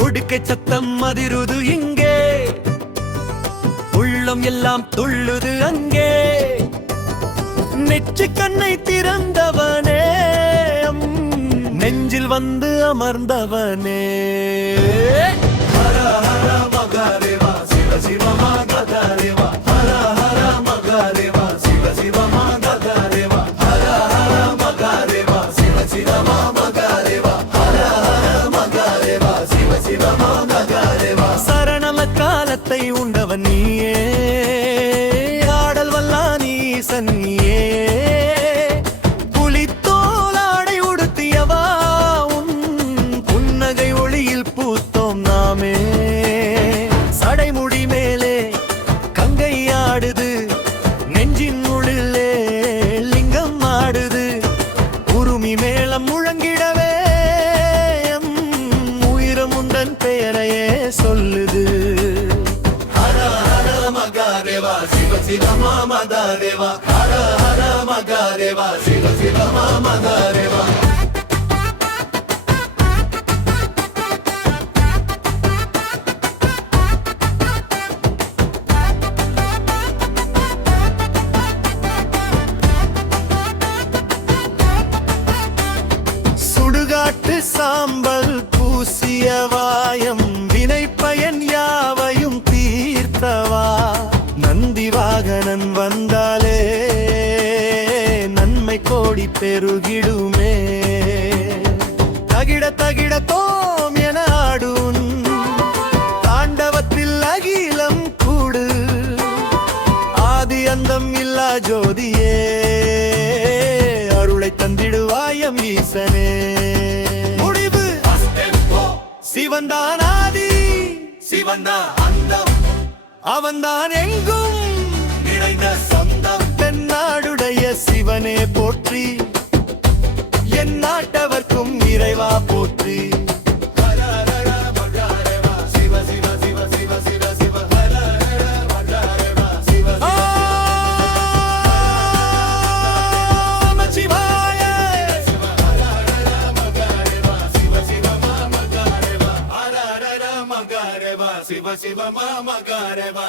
கொடுக்கை சத்தம் அதிருது இங்கே, உள்ளம் எல்லாம் துள்ளுது அங்கே. நெற்றி கண்ணை திறந்தவனே, நெஞ்சில் வந்து அமர்ந்தவனே. ஹர ஹர மகாதேவா சிவ சிவ மகாதேவா, ஹர ஹர மகாதேவா சிவ சிவ மகாதேவா, ஹர ஹர மகாதேவா சிவ சிவ மகாதேவா, ஹர ஹர மகாதேவா சிவ சிவ மகாதேவா. சரணம காலத்தை உண்டவன் நீயே, ஆடல் வல்லான் ஈசன் நீயே. புலித்தோலாடை உடுத்தியவா, உன் புன்னகை ஒளியில் பூத்தோம் நாமே. சடைமுடி மேலே கங்கை ஆடுது, நெஞ்சின் உள்ளே லிங்கம் ஆடுது. உருமி மேளம் முழங்கிடவே உயிரமுண்டன் பெயரையே சொல்லுது. ஹர ஹர மகாதேவா சிவ சிவ மகாதேவா, ஹர ஹர மகாதேவா சிவ சிவ மகாதேவா. சுடுகாட்டு சாம்பல் பூசிய வாயம், வினை பயன் யாவையும் தீர்த்தவா. நந்தி வாகனன் வந்தாலே நன்மை கோடி பெருகிடுமே. தகிட தகிட தோம் என ஆடும் தாண்டவத்தில் அகிலம் கூடு. ஆதி அந்தம் இல்லா ஜோதியே, அருளை தந்திடுவாயம் ஈசனே. முடிவு சிவன்தான் ஆதி, சிவன்தான் அந்தம், அவன்தான் எங்கும் நிறைந்த சொந்தம். தென்னாடுடைய சிவனே போற்றி, என் நாட்டவர்க்கும் இறைவா போற்றி. Shiva Shiva Mama Gareva.